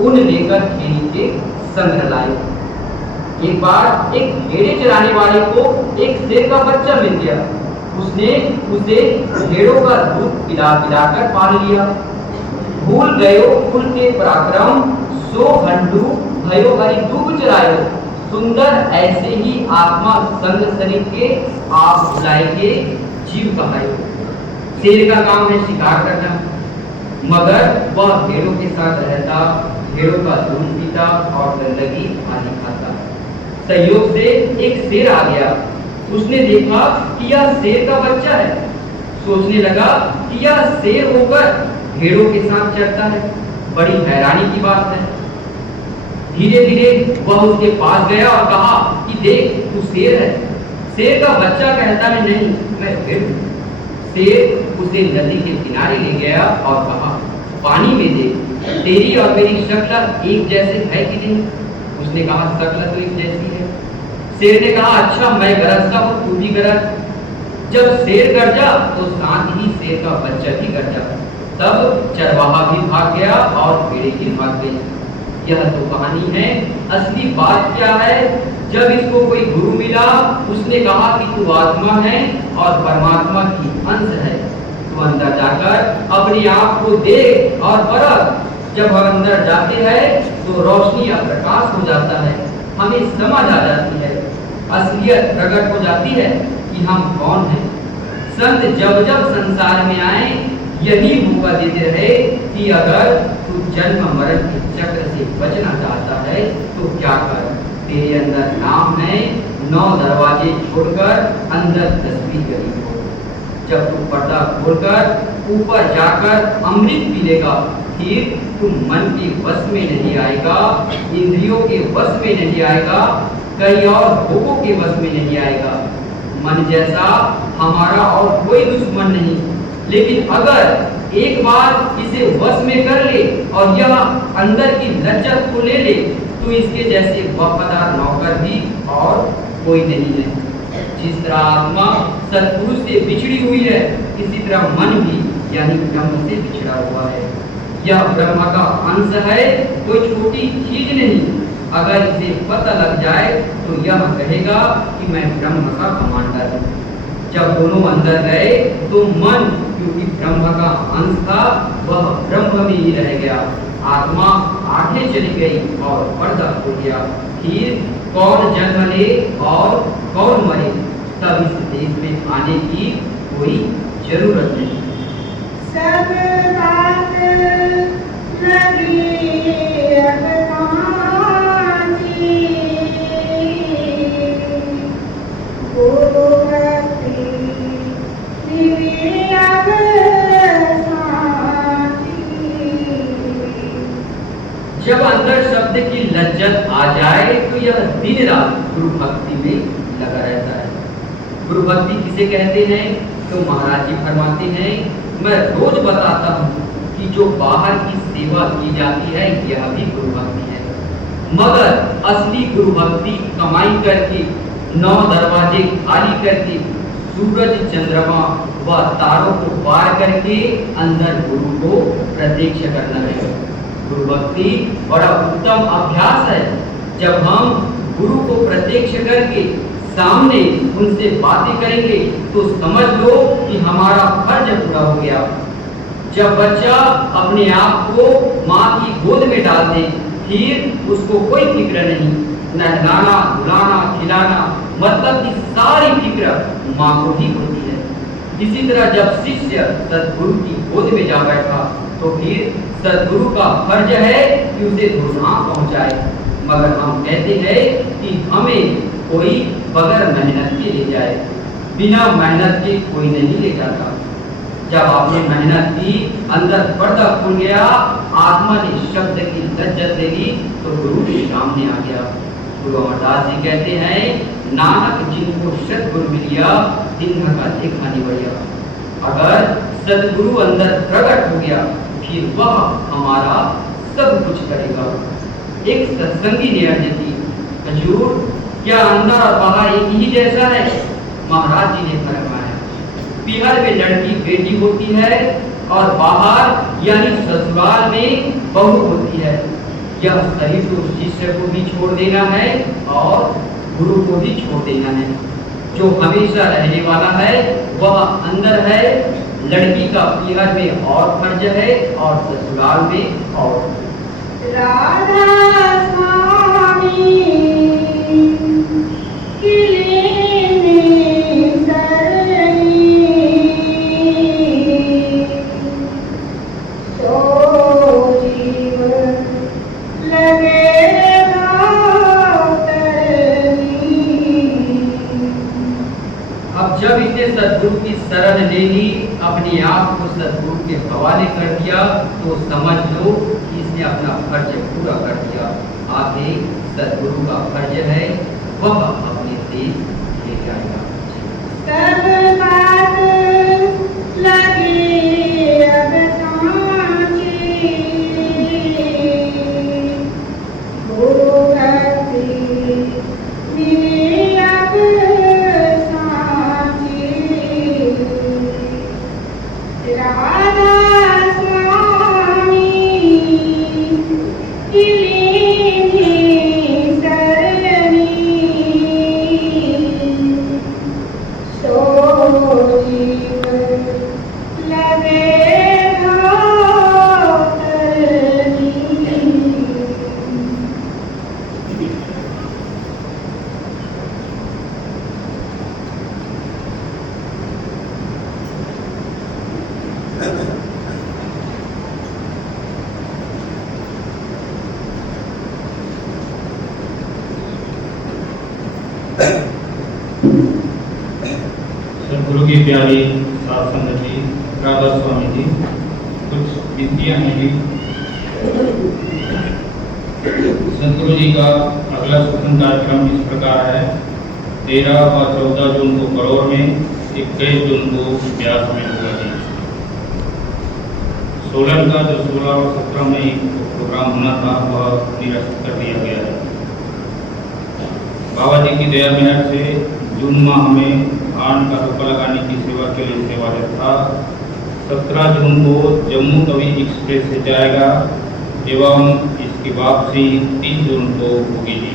उन लेकर खेली के संग लायो। एक बार एक भेड़े चराने वाले को एक शेर का बच्चा मिल गया। उसने उसे भेड़ों का दूध पिला पिलाकर पाल लिया। भूल गयो कुल के पराक्रम, सो हंडू भयो हरि दूब चरायो। सुंदर ऐसे ही आत्मा संग शरीर के आप बुलाएंगे जीव कहायो। शेर का काम है शिकार करना, मगर वह भेड़ों के साथ रहता, भेड़ों का दूध पीता और गंदगी आदि खाता। संयोग से एक शेर आ गया। उसने देखा कि यह शेर का बच्चा है। सोचने लगा कि यह शेर होकर भेड़ों के साथ चलता है, बड़ी हैरानी की बात है। धीरे धीरे वह उसके पास गया और कहा कि देख तू शेर है। शेर का बच्चा कहता है नहीं, मैं भेड़ हूं। शेर उसे नदी के किनारे ले गया और कहा पानी में देख, तेरी और मेरी शक्ल एक जैसे है कि नहीं? उसने कहा शक्ल तो एक जैसी है। शेर ने कहा, अच्छा मैं गरजता हूँ, तू भी गरज। जब शेर गरजा तो साथ ही शेर का बच्चा भी गरजा। तब चरवाहा भी भाग गया और भेड़ें भी भाग गई। यह तो कहानी है। असली बात क्या है? जब इसको कोई गुरु मिला, उसने कहा कि तू आत्मा है और परमात्मा की अंश है, तू अंदर जाकर अपने आप को देख और परख। जब हम अंदर जाते हैं तो रोशनी या प्रकाश हो जाता है, हमें समझ आ जाती है, असलियत प्रकट हो जाती है कि हम कौन हैं। संत जब जब संसार में आए यही मौका देते रहे कि अगर तू जन्म मरण के चक्र से बचना चाहता है तो क्या कर, तेरे अंदर नाम है, 9 दरवाजे छोड़कर अंदर 10वीं गली खोल। जब तू पर्दा खोलकर ऊपर जाकर अमृत पी लेगा, फिर तू मन के वश में नहीं आएगा, इंद्रियों के वश में नहीं आएगा, कई और भोगों के वश में नहीं आएगा। मन जैसा हमारा और कोई दुश्मन नहीं, लेकिन अगर एक बार इसे वश में कर ले और यह अंदर की लज्जत को ले ले तो इसके जैसे वफादार नौकर भी और कोई नहीं है। जिस तरह आत्मा सत्पुरुष से बिछड़ी हुई है, इसी तरह मन भी यानी ब्रह्म से बिछड़ा हुआ है। यह ब्रह्म का अंश है, कोई छोटी चीज नहीं। अगर इसे पता लग जाए तो यह कहेगा कि मैं ब्रह्म का कमांडर हूँ। जब दोनों अंदर गए तो मन, क्योंकि ब्रह्म का अंश था, वह ब्रह्म में ही रह गया। आत्मा आगे चली गई और पर्दा खुल गया। फिर कौन जन्म ले और कौन मरे, तब इस देश में आने की कोई जरूरत नहीं। सब बात लगी अब कांची, वो भक्ति मिली अब सांची। जब अंदर शब्द की लज्जत आ जाए तो यह दिन रात गुरु भक्ति में लगा रहता है। गुरु भक्ति किसे कहते हैं? तो महाराज जी फरमाते हैं, मैं रोज बताता हूँ कि जो बाहर की सेवा की जाती है यह भी गुरु भक्ति है, मगर असली गुरु भक्ति कमाई करके, 9 दरवाजे खाली करके, सूरज चंद्रमा व तारों को पार करके अंदर गुरु को प्रत्यक्ष करना है। गुरु भक्ति बड़ा उत्तम अभ्यास है। जब हम गुरु को प्रत्यक्ष करके सामने उनसे बातें करेंगे तो समझ लो कि हमारा फर्ज पूरा हो गया। जब बच्चा अपने आप को माँ की गोद में डाल दे, फिर उसको कोई फिक्र नहीं, नहलाना धुलाना खिलाना, मतलब कि सारी फिक्र माँ को ही होती है। इसी तरह जब शिष्य सदगुरु की गोद में जा बैठा तो फिर सदगुरु का फर्ज है कि उसे धुआं पहुंचाए, मगर हम कहते हैं कि हमें कोई बगैर मेहनत के ले जाए। बिना मेहनत के कोई नहीं ले जाता। जब आपने मेहनत की, अंदर पर्दा खुल गया, आत्मा ने शब्द की लज्जत ले ली तो गुरु के सामने आ गया। गुरु अमरदास जी कहते हैं, नानक जिनको सदगुरु मिलिया, दिन का देखा नहीं बढ़िया। अगर सदगुरु अंदर प्रकट हो गया फिर वह हमारा सब कुछ करेगा। एक सत्संगी ने अर्ज की, हजूर क्या अंदर और बाहर एक ही जैसा है? महाराज जी ने फरमाया, बिहार में लड़की बेटी होती है और बाहर यानी ससुराल में बहू होती है। यह शरीर तो शिष्य को भी छोड़ देना है और गुरु को भी छोड़ देना है। जो हमेशा रहने वाला है वह अंदर है। लड़की का पीहर में और फर्ज है और ससुराल में और। राधा स्वामी जब इसने सदगुरु की शरण ले ली, अपने आप को सदगुरु के हवाले कर दिया तो समझ लो कि इसने अपना फर्ज पूरा कर दिया। आगे सदगुरु का फर्ज है वह अपने देश ले जाएगा। सब बात लगी अब सांची, वो भक्ति मिली सदगुरु की प्यारी साध संगत जी, राधा स्वामी जी, कुछ विनतियाँ हैं जी। सदगुरु जी का अगला सत्संग कार्यक्रम इस प्रकार है। 13 व 14 जून को करोड़ में, 21 जून को ब्यास में होगा जी। 16 का जो 16 और 17 में प्रोग्राम होना था वह निरस्त कर दिया गया है। बाबा जी की दया मेहर से जून माह में धान का रोपा लगाने की सेवा के लिए सेवारत था। 17 जून को जम्मू तवी एक्सप्रेस से जाएगा एवं इसकी वापसी 3 जून को होगी जी।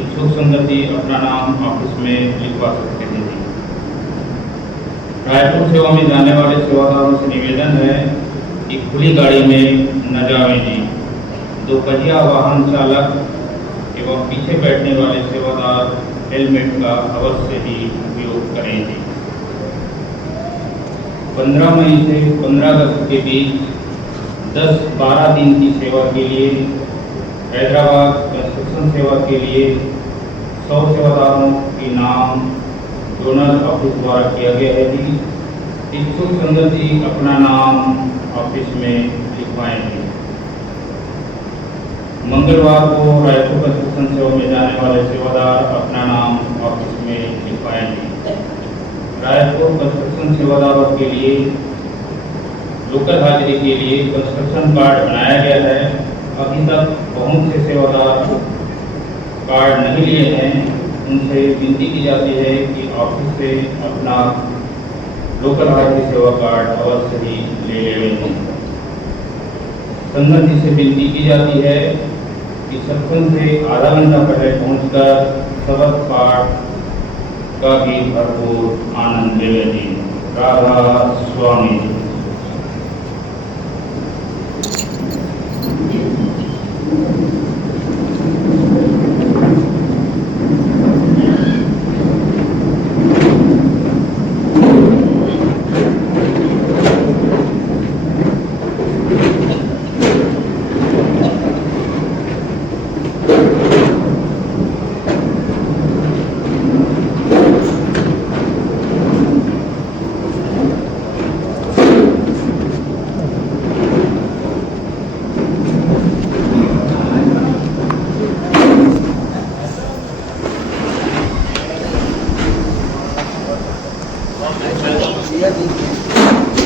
इच्छुक संगति अपना नाम ऑफिस में लिखवा सकते हैं जी। रायपुर सेवा में जाने वाले सेवादारों से निवेदन है कि खुली गाड़ी में न जाएं जी। 2 पहिया वाहन चालक एवं पीछे बैठने वाले सेवादार हेलमेट का अवश्य ही उपयोग करें जी। 15 मई से 15 अगस्त के बीच 10-12 दिन की सेवा के लिए हैदराबाद कंस्ट्रक्शन सेवा के लिए 100 सेवादारों के नाम जोनल ऑफिस द्वारा किया गया है जी। इच्छुक संगत जी अपना नाम ऑफिस में लिखवाएंगे। मंगलवार को रायपुर कंस्ट्रक्शन सेवा में जाने वाले सेवादार अपना नाम ऑफिस में लिखवाएंगे। रायपुर कंस्ट्रक्शन सेवादारों के लिए लोकल हाजिरी के लिए कंस्ट्रक्शन कार्ड बनाया गया है। अभी तक बहुत से सेवादार कार्ड नहीं लिए हैं। उनसे विनती की जाती है कि ऑफिस से अपना लोकल हाजिरी सेवा कार्ड अवश्य ही ले लें। संगत जी से विनती की जाती है कि सत्संग से आधा घंटा पहले पहुंचकर सबक पाठ का भी भरपूर आनंद ले जी। राधा स्वामी जी।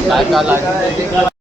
लाइक